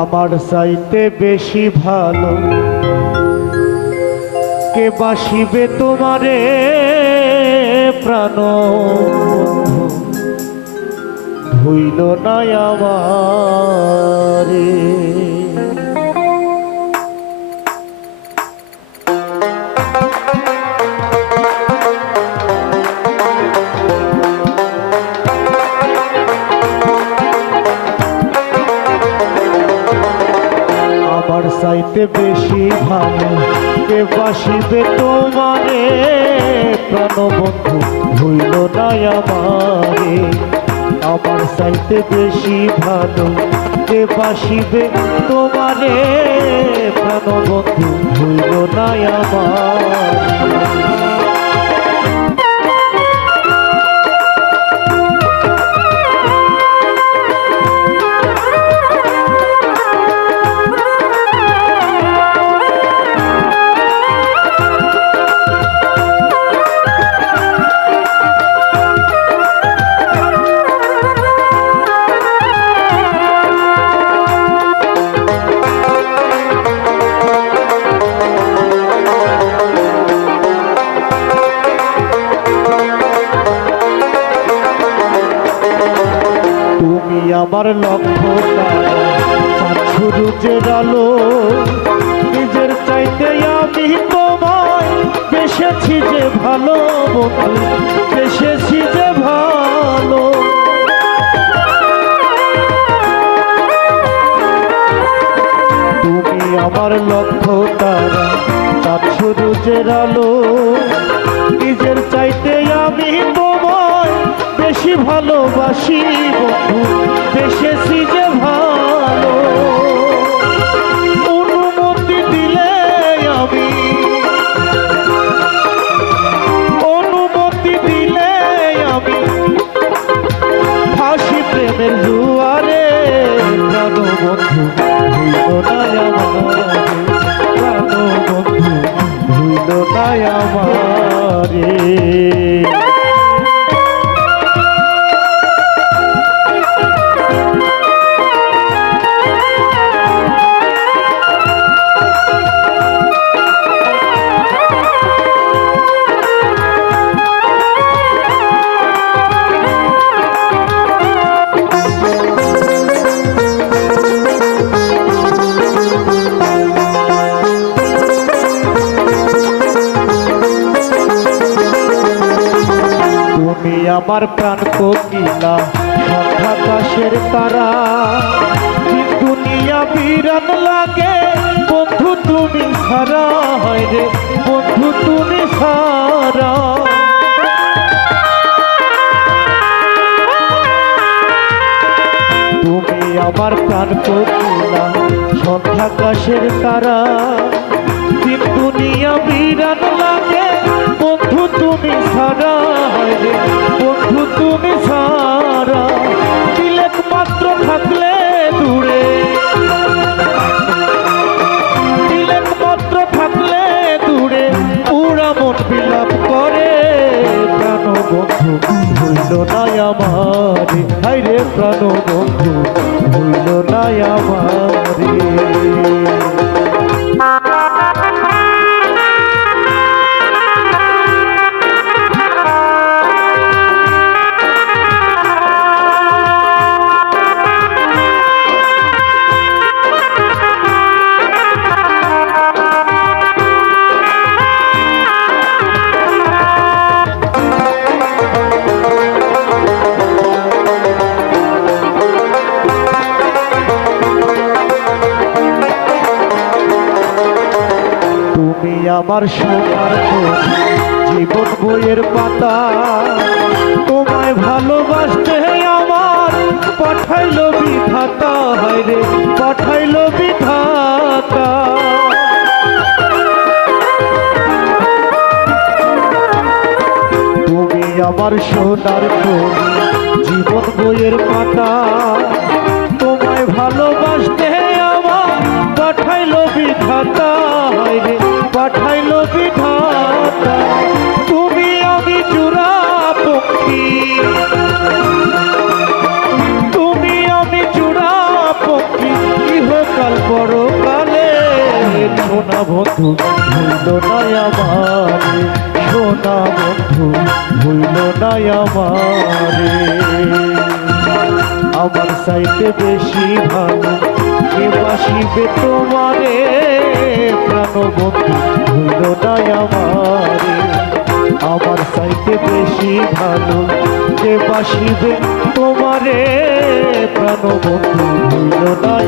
আমার চাইতে বেশি ভালো। কে বাসিবে তোমারে প্রাণ? ভুইল না আমারে। চাইতে বেশি ভালো, কে বাসিবে তোমারে? প্রাণবন্ধু ভুইল না আমারে। আমার চাইতে বেশি ভালো, কে বাসিবে তোমারে? প্রাণবন্ধু ভুইল না আমার। আমার লক্ষ্য যে আলো, নিজের চাইতে আমি তোমায় বেসেছি যে ভালো বেসেছি যে ভালো। তুমি আমার লক্ষ্য তারা চাচ্ছুরু যে আলো বেশি ভালোবাসি বন্ধু বেসেছি যে ভালো। অনুমতি দিলে আমি, অনুমতি দিলে আমি ফাঁসি প্রেমের জুয়ারে প্রাণ বন্ধু ভুইল না আমারে বন্ধু ভুইল না আমারে তুমি আমার প্রাণ কোকিলা আকাশের তারা। কি দুনিয়া বিরান লাগে, বন্ধু তুমি সারা হয় রে, বন্ধু তুমি সারা তুমি আমার প্রাণ কোকিলা, সন্ধ্যাকাশের তারা। দিন দুনিয়া বিরান তুমি সারা বন্ধু, তুমি সারা। তিলেক মাত্র থাকলে দূরে। তিলেক মাত্র থাকলে দূরে। পুরা মন বিলাপ করে। প্রাণ বন্ধু ভুইল না আমারে। হাইরে প্রাণ বন্ধু। আমার সোনার জীবন বইয়ের পাতা। তোমায় ভালোবাসতে আমার পাঠাইলো বিধাতা, হায় রে, পাঠাইলো বিধাতা। তুমি আমার সোনার জীবন বইয়ের পাতা। বন্ধু ভুইল না আমারে। সোনা বন্ধু ভুইল না আমারে। আমার সাইতে বেশি ভালো কে বাসিবে তোমারে? প্রাণ বন্ধু ভুইল না আমারে। আমার সাইতে বেশি ভালো কে বাসিবে তোমারে? প্রাণ বন্ধু ভুইল না